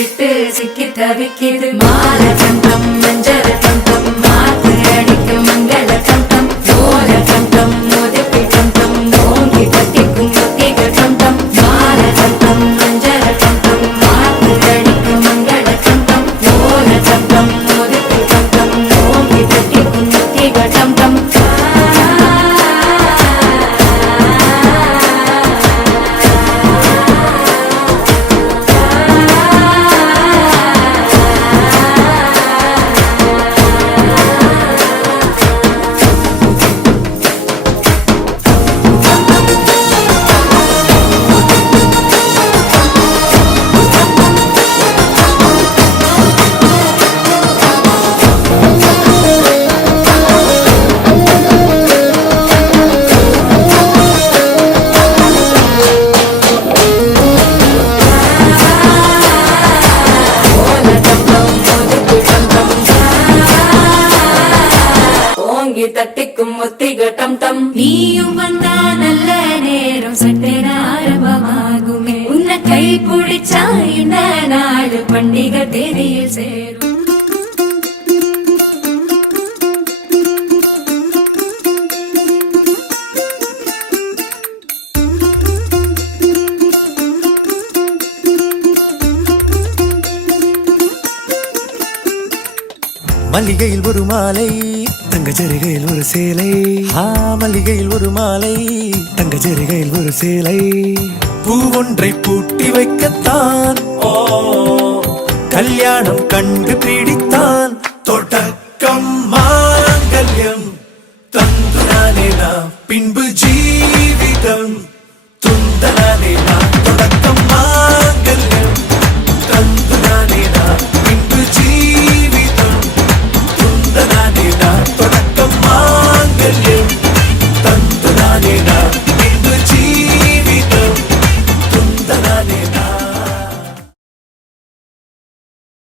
விட்டு சிக்கி தவிக்கிது மால கண்டம் மஞ்சள் கண்டம் மாத்து அடிக்க மங்கள கண்டம் ஓல கண்டம் மோதிப்பி கண்டம் ஓங்கி தட்டிக்கும் ஒத்திக கண்டம் மால கண்டம் மஞ்சள் கண்டம் மாத்து அடிக்க மங்கள கண்டம் ஓல கண்டம் மோதிப்பி கண்டம் ஓங்கி தட்டிக்கும் ஒத்திக கண்டம் தட்டிக்கும் ஒத்திக டம் டம் நீயும் வந்தா நல்ல நேரம் சட்டென ஆரம்பமாகுமே உன்னை கை பிடிச்சா இந்த நாடு பண்டிகை தேதியில் சேரும் மல்லிகையில் ஒரு மாலை தங்க ஜரிகையில் ஒரு சேலை மல்லிகையில் ஒரு மாலை தங்க ஜரிகையில் ஒரு சேலை பூ ஒன்றை பூட்டி வைக்கத்தான் கல்யாணம் கண்டு பிடித்த